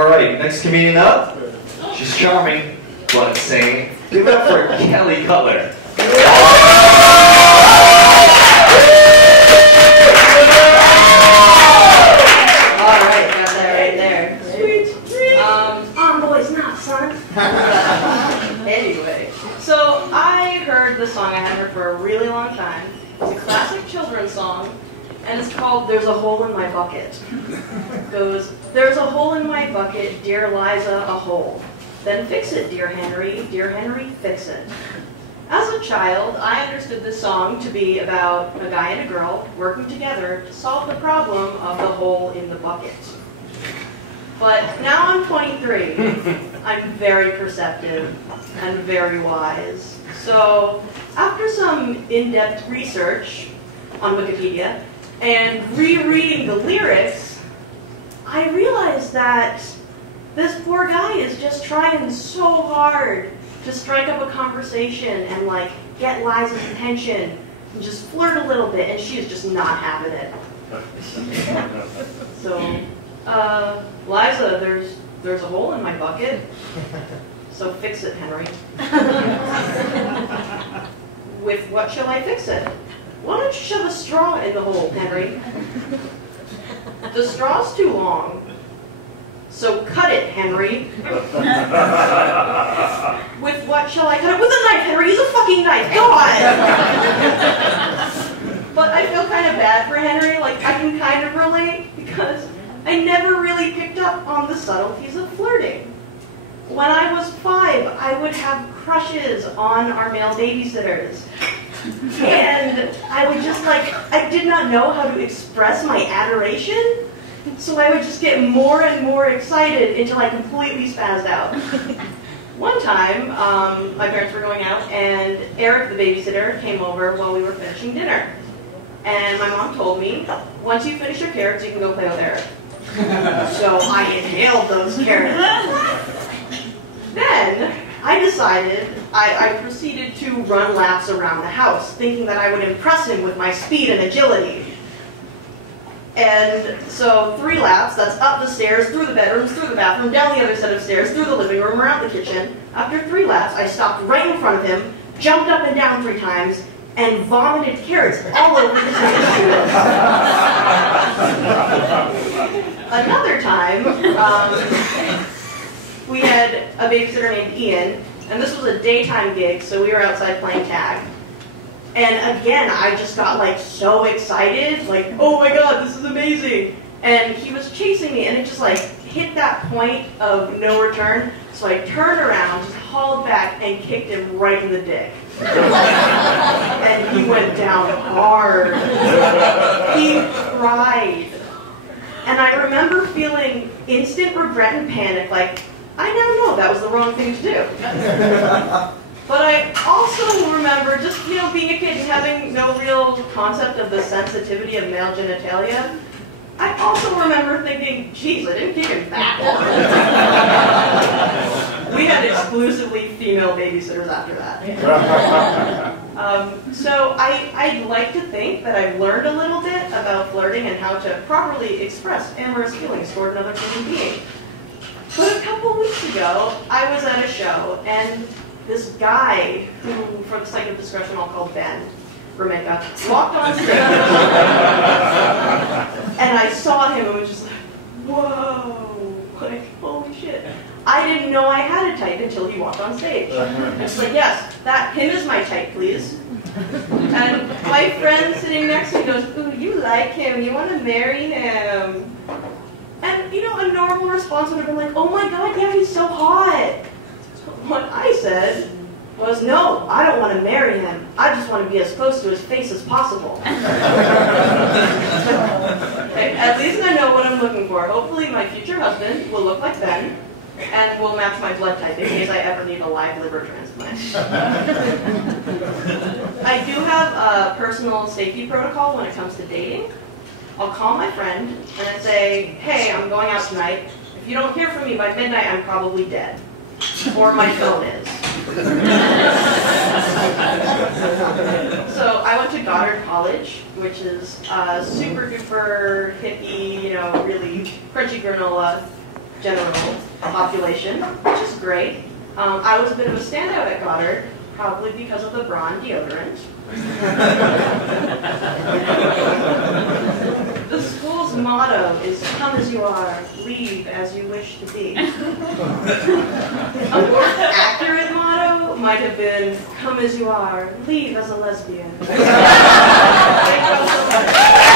Alright, next comedian up. She's charming, but insane. Give it up for Kelly Cutler. Alright, got that right there. Sweet. On boys, not son. Anyway, so I heard this song. I had heard for a really long time. It's a classic children's song, and it's called "There's a Hole in My Bucket." It goes, "There's a hole in my bucket, dear Liza, a hole. Then fix it, dear Henry, fix it." As a child, I understood this song to be about a guy and a girl working together to solve the problem of the hole in the bucket. But now I'm 23. I'm very perceptive and very wise. So after some in-depth research on Wikipedia and rereading the lyrics, I realized that this poor guy is just trying so hard to strike up a conversation and like get Liza's attention and just flirt a little bit, and she is just not having it. So, Liza, there's a hole in my bucket, so fix it, Henry. With what shall I fix it? Why don't you shove a straw in the hole, Henry? The straw's too long. So cut it, Henry. With what shall I cut it? With a knife, Henry! Use a fucking knife! God! But I feel kind of bad for Henry. Like, I can kind of relate because I never really picked up on the subtleties of flirting. When I was 5, I would have crushes on our male babysitters. And I would just I did not know how to express my adoration. So I would just get more and more excited until I completely spazzed out. One time, my parents were going out, and Eric, the babysitter, came over while we were finishing dinner. And my mom told me, once you finish your carrots, you can go play with Eric. So I inhaled those carrots. Then, I decided, I proceeded to run laps around the house, thinking that I would impress him with my speed and agility. And so 3 laps, that's up the stairs, through the bedrooms, through the bathroom, down the other set of stairs, through the living room, around the kitchen. After 3 laps, I stopped right in front of him, jumped up and down 3 times, and vomited carrots all over his face. Another time, we had a babysitter named Ian, and this was a daytime gig, so we were outside playing tag. And again, I just got so excited, oh my god, this is amazing. And he was chasing me, and it just hit that point of no return. So I turned around, just hauled back, and kicked him right in the dick. And he went down hard. He cried. And I remember feeling instant regret and panic, I now know that was the wrong thing to do. But I also remember just, being a kid and having no real concept of the sensitivity of male genitalia. I also remember thinking, geez, I didn't kick him that hard. We had exclusively female babysitters after that. So I'd like to think that I've learned a little bit about flirting and how to properly express amorous feelings toward another human being. But a couple weeks ago, I was at a show, and this guy, who, for the sake of discretion, I'll call Ben Remeka, walked on stage, and I saw him and was just whoa, holy shit. I didn't know I had a type until he walked on stage. I was yes, him is my type, please. And my friend sitting next to me goes, ooh, you like him, you want to marry him. And, a normal response would have been oh my god, yeah, he's so hot. What I said was, no, I don't want to marry him. I just want to be as close to his face as possible. Okay, at least I know what I'm looking for. Hopefully my future husband will look like Ben and will match my blood type in case I ever need a live liver transplant. I do have a personal safety protocol when it comes to dating. I'll call my friend and say, hey, I'm going out tonight. If you don't hear from me by midnight, I'm probably dead. Or my phone is. So I went to Goddard College, which is super duper hippie, really crunchy granola general population, which is great. I was a bit of a standout at Goddard, probably because of the Braun deodorant. The school's motto is "Come as you are, leave as you wish to be." A more accurate motto might have been "Come as you are, leave as a lesbian." Thank you all so much.